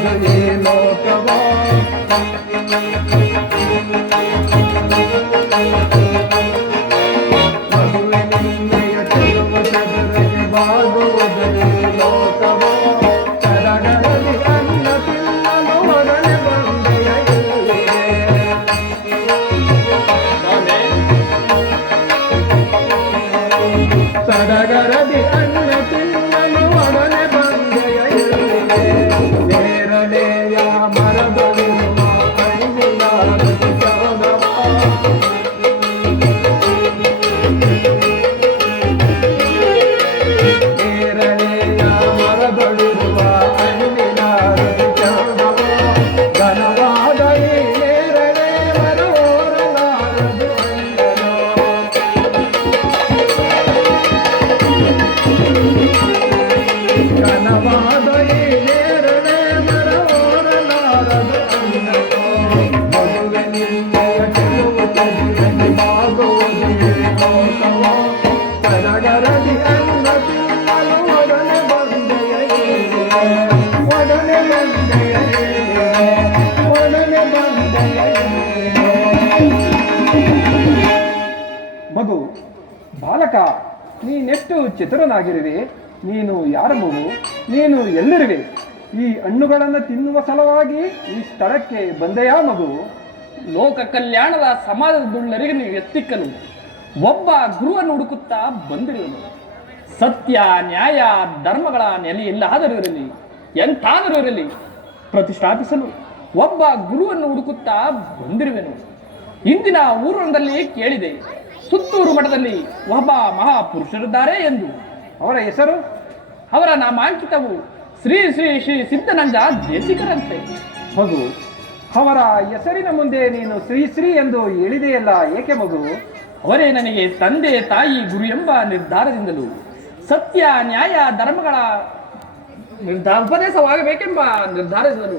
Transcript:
ಈ ಲೋಕವ ಮಗುವಿನಿಂದೆಯ ಚೆಲುವ ಚದರಗೆ ಬಾಗುವುದೇ ಲೋಕವ ಸಡಗರದಿ ಅನ್ನ ತಿನ್ನಲು ಒಡನೆ ಬಂದೆಯ ಇಲ್ಲಿಗೆ ಸಡಗರದಿ ಅನ್ನ ತಿನ್ನಲು ಒಡನೆ ಬಂದೆಯ ಇಲ್ಲಿಗೆ ನೇರಳೆಯ ಮರದಲ್ಲಿರುವ ಹಣ್ಣಿನ ರುಚಿಯಾದವ ನೇರಳೆಯ ಮರದಲ್ಲಿರುವ ಹಣ್ಣಿನ ರುಚಿಯಾದವ ಘನವಾದ ಈ ನೇರಳೆ ಮರವೋರಲಾರದು ಘನವಾದ ಈ ನೇರಳೆ ಮರವೋರಲಾರದು ಮಗುವಿನಿಂದೆಯ ಚೆಲುವ ಚದುರಗೆ ಬಾಗುವುದೇ ಲೋಕವ ಸಡಗರದಿ ಅನ್ನ ತಿನ್ನಲು ಒಡನೆ ಬಂದೆಯ ಇಲ್ಲಿಗೆ ಒಡನೆ ಬಂದೆಯ ಇಲ್ಲಿಗೆ ಒಡನೆ ಬಂದೆಯ ಇಲ್ಲಿಗೆ. ಮಗು, ಬಾಲಕ, ನೀನೆಷ್ಟು ಚತುರನಾಗಿರುವೆ. ನೀನು ಯಾರ ಮಗು? ನೀನು ಎಲ್ಲಿರುವೆ? ಈ ಹಣ್ಣುಗಳನ್ನು ತಿನ್ನುವ ಸಲುವಾಗಿ ಈ ಸ್ಥಳಕ್ಕೆ ಬಂದೆಯಾ ಮಗು? ಲೋಕ ಕಲ್ಯಾಣದ ಸಮಾಜದುಳ್ಳರಿಗೆ ನೀವು ಎತ್ತಿಕ್ಕಲು ಒಬ್ಬ ಗುರುವನ್ನು ಹುಡುಕುತ್ತಾ ಬಂದಿರುವನು. ಸತ್ಯ ನ್ಯಾಯ ಧರ್ಮಗಳ ನೆಲೆಯಲ್ಲಾದರೂ ಇರಲಿ ಎಂತಾದರೂ ಇರಲಿ ಪ್ರತಿಷ್ಠಾಪಿಸಲು ಒಬ್ಬ ಗುರುವನ್ನು ಹುಡುಕುತ್ತಾ ಬಂದಿರುವೆನು. ಇಂದಿನ ಊರಿನಲ್ಲಿ ಕೇಳಿದೆ, ಸುತ್ತೂರು ಮಠದಲ್ಲಿ ಒಬ್ಬ ಮಹಾಪುರುಷರಿದ್ದಾರೆ ಎಂದು. ಅವರ ಹೆಸರು? ಅವರ ನಾಮಾಂಕಿತವು ಶ್ರೀ ಶ್ರೀ ಶ್ರೀ ಸಿದ್ಧನಂಜ ದೇಶಿಕರಂತೆ. ಮಗು, ಅವರ ಹೆಸರಿನ ಮುಂದೆ ನೀನು ಶ್ರೀ ಶ್ರೀ ಎಂದು ಹೇಳಿದೆಯಲ್ಲ, ಏಕೆ ಮಗು? ಅವರೇ ನನಗೆ ತಂದೆ ತಾಯಿ ಗುರು ಎಂಬ ನಿರ್ಧಾರದಿಂದಲೂ ಸತ್ಯ ನ್ಯಾಯ ಧರ್ಮಗಳ ಉಪದೇಶವಾಗಬೇಕೆಂಬ ನಿರ್ಧಾರದಿಂದಲೂ